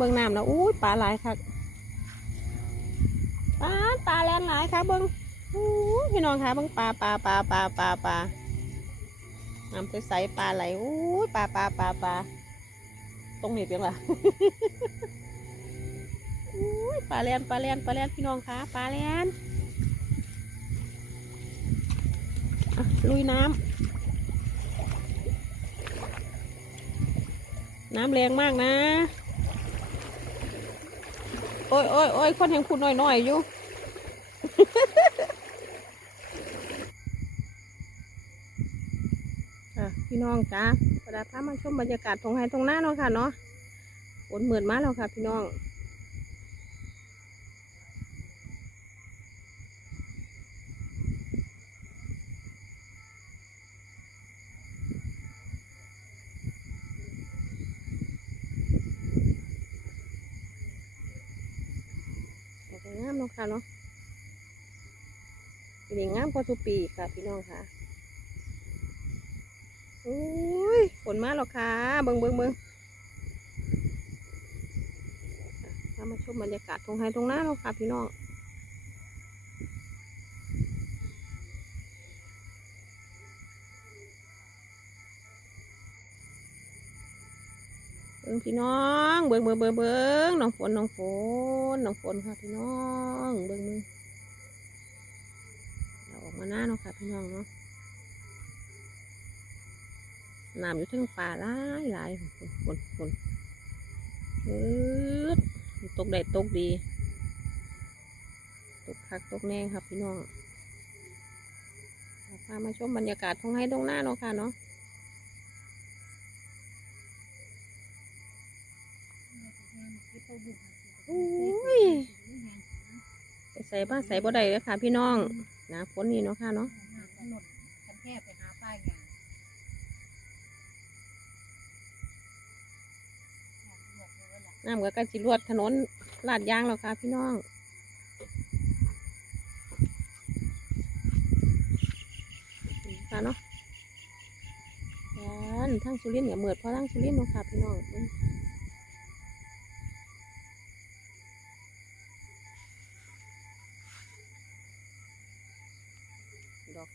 เข้ามาเบิ่งน้ำแล้วอุ้ยปลาหลายคักปลาปลาแลนหลายคักเบิ่งอู้พี่น้องคะเบิ่งปลาปลาปลาปลาปลาปลาน้ำใสๆปลาไหลอู้ยปลาปลาปลาปลาตรงนี้เป็นไรอุ้ยปลาแลนปลาแลนปลาแลนพี่น้องคะปลาแลนลุยน้ำ น้ำแรงมากนะ โอ้ยโอ้ยโอ้ยคนยังคุดหน่อยหน่อยๆอยู่พี่น้องจ้าประดาพามาชมบรรยากาศตรงไฮตรงหน้าเนาะค่ะเนาะฝนเหมือนมาแล้วค่ะ พี่น้อง ดอกงามเนะค่ะเนาะเป็นงามกว่าทุกปีค่ะพี่น้องค่ะอุ้ยฝนมาแล้วค่ะ เบิงเบิงเบิงมาชมบรรยากาศตรงไฮตรงหน้าเนาะค่ะพี่น้อง บิงพี่น้องเบิงเบิงเบิงเบิงน้องฝนน้องฝนน้องฝนค่ะพี่น้องเบิงมือเราออกมาหน้าเนาะค่ะพี่น้องเนาะน้ำอยู่ทั้งป่าหลายหลายฝนฝนฝนเออตกแดดตกดี ตกคักตกแน่ครับพี่น้องพามาชมบรรยากาศท้องให้ตรงหน้าเนาะค่ะเนาะ ใส่บ้าใส่บ่ได้เลยค่ะ พี่น้องนะฝนนี่เนาะค่ะเนาะถนนคันแคบไปหาป้ายยางน้ำก็ใกล้จิรวดถนนลาดยางแล้วค่ะ พี่น้องค่ะเนาะกันทั้งสุรินทร์เนี่ยเหมือดเพราะทั้งสุรินทร์เนาะค่ะพี่น้อง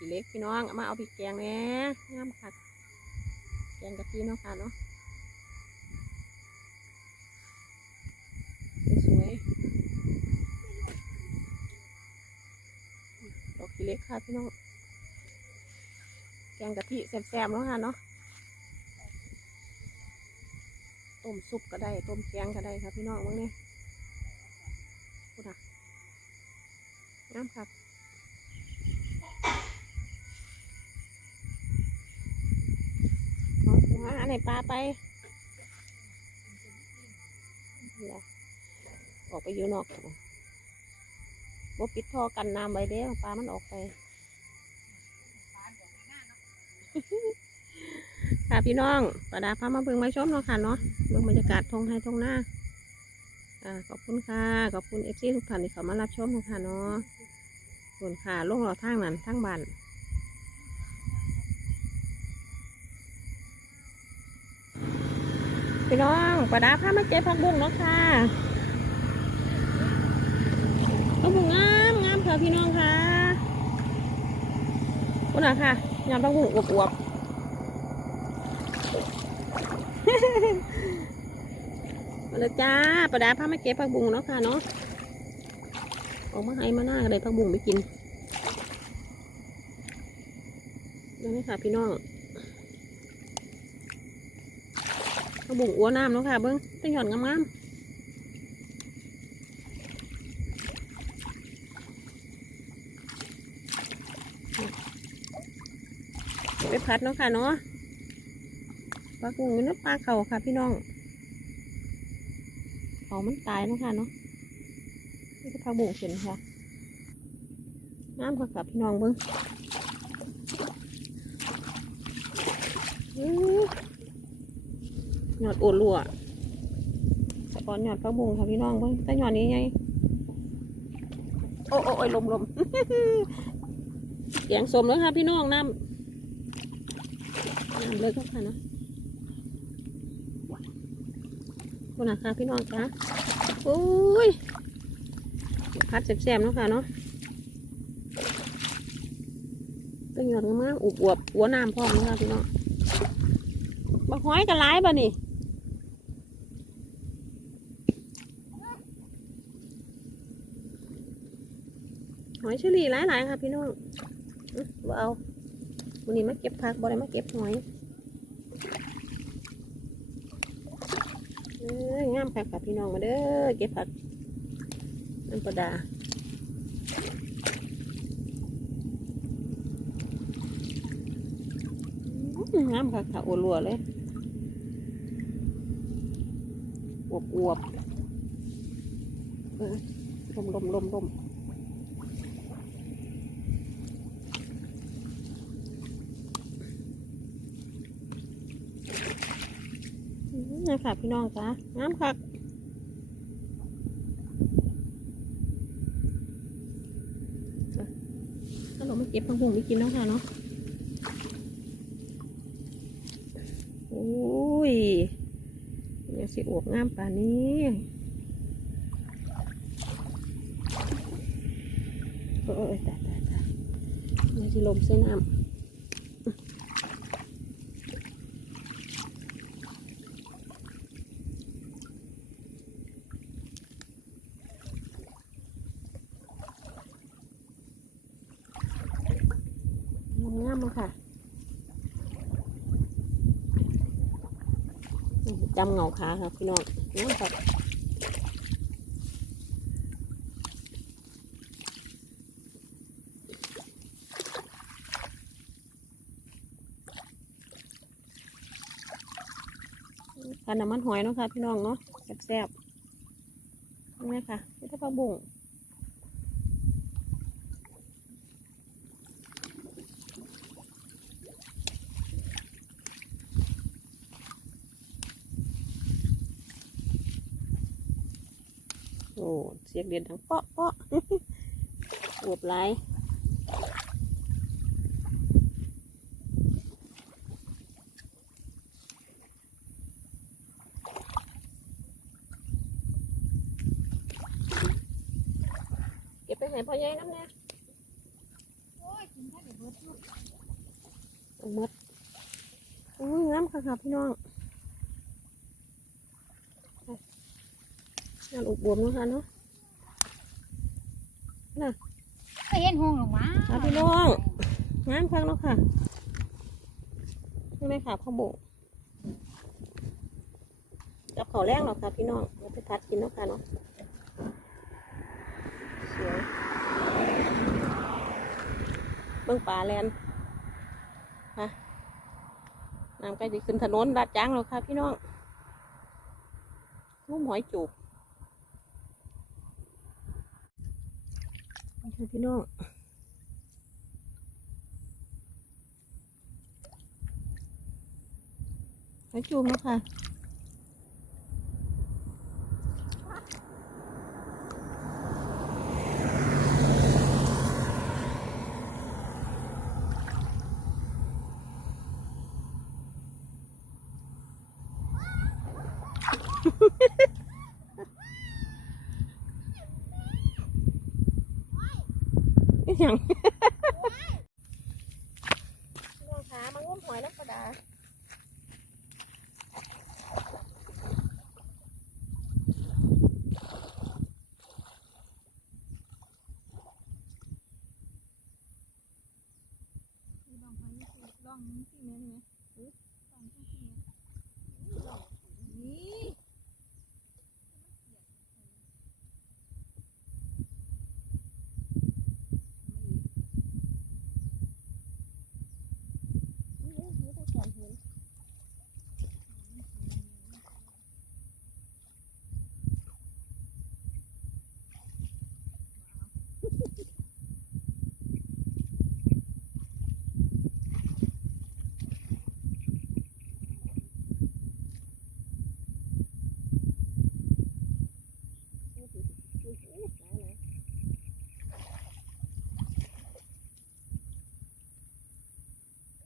เบิ่งดอกขีเล็กพี่น้องมาเอาไปแกงแหน่งามค่ะแกงกะทิเนาะค่ะเนาะสวยดอกขีเล็กค่ะพี่น้องแกงกะทิแซ่บๆแล้วค่ะเนาะต้มซุปก็ได้ต้มแกงก็ได้ครับพี่น้องมึงเนี่ยพูดอะน้ำครับ ไหนปลาไปเหรอออกไปอยู่นอกบ่ปิดท่อกันน้ำไว้เด้อปลามันออกไปค่ะพี่น้องประดาพามาเบิ่งมาชมเนาะค่ะเนาะเบิ่งบรรยากาศทงไทยทงหน้าอ่าขอบคุณค่ะขอบคุณเอฟซีทุกท่านที่เขามารับชมเนาะค่ะเนาะส่วนค่ะลงเราทางนั้นทางบ้าน พี่น้องประดาพามาเจ็บผักบุ้งเนาะค่ะผักบุ้งงามงามค่ะพี่น้องค่ะคุณน่ะค่ะยำผักบุ้งอวบๆมาเลยจ้าประดาพามาเก็บผักบุ้งเนาะค่ะเนาะออกมาให้มาหน้าก็เลยผักบุ้งไปกินได้ไหมค่ะพี่น้อง ผักบุ้งอ้วน้ำเนาะค่ะเบิ้งต้องหย่อนงามๆไปพัดเนาะค่ะเนาะปลากุ้งอยู่ในปลาเข่าค่ะพี่น้องเขามันตายเนาะค่ะเนาะนี่ก็ปลาบุ่งเห็นค่ะน้ำค่ะกับพี่น้องเบิ้งอื้อ หยอดโอดลัวสะออนหยอดปลาบุ่งค่ะพี่น้องเบิ้งแต่หยอดนี้ไงโอ้โอ้ยลมลมเสียงสมแล้วค่ะพี่น้องน้ำน้ำเลยก็ค่ะเนาะคุณนะคะพี่น้องจ้าอุ้ยพัดแซ่บๆเนาะค่ะเนาะเป็นหยอดมากอุบอวบหัวน้ำพร้อมเนาะค่ะพี่น้องบักหอยกันหลายบ่นี่ หอยเชอรี่หลายๆค่ะพี่น้องบ่เอาวันนี้มาเก็บผักบ่ได้มาเก็บหอยเอ้ยงามค่ะค่ะพี่น้องมาเด้อเก็บผักน้ำปลาดาอื้องามค่ะค่ะโอลัวเลยอวบอวบๆเออลมลมลมลม นี่ค่ะพี่น้องจ้าน้ำค่ะถ้าเราไม่เก็บผักบุ้งไปกินแล้วค่ะเนาะโอ้ยยังสิอวบงามป่านี้โอ้ยตายตายตายยังสิลมใส่น้ำ งา มาค่ะจำเงาขาค่ะพี่น้องงามค่ะพันน้ำมันหอยเนาะค่ะพี่น้องเนาะแซ่บๆนี่ค่ะนี่ถ้าปลาบุ้ง โอ้เสียงเดียนทั้งเปาะเปาะอวบหลายเก็บไปให้พ่อใหญ่น้ำเนี่ยโอ้ยกินแค่เดี๋ยวเบิดลูกเอาหมดอุ้ยงามค่ะค่ะพี่น้อง งานอุบบวมเนาะค่ะเนาะก็เห็นห้องลงมาครับพี่น้องงามคักเนาะค่ะนี่ไหมค่ะพ่อโบกกับเขาวแรกหรอกค่ะพี่น้องเราไปพัดกินเนาะค่ะเนาะสวยเบิ่งป่าแลนค่ะน้ำใกล้จะขึ้นถนนลาดจ้างแล้วค่ะพี่น้องงุ้มหอยจูบ ไปเถอะพี่น้องไปจูบเนาะค่ะ นี่ยังน้องขามางุ้ม หอยน้ำปลาดา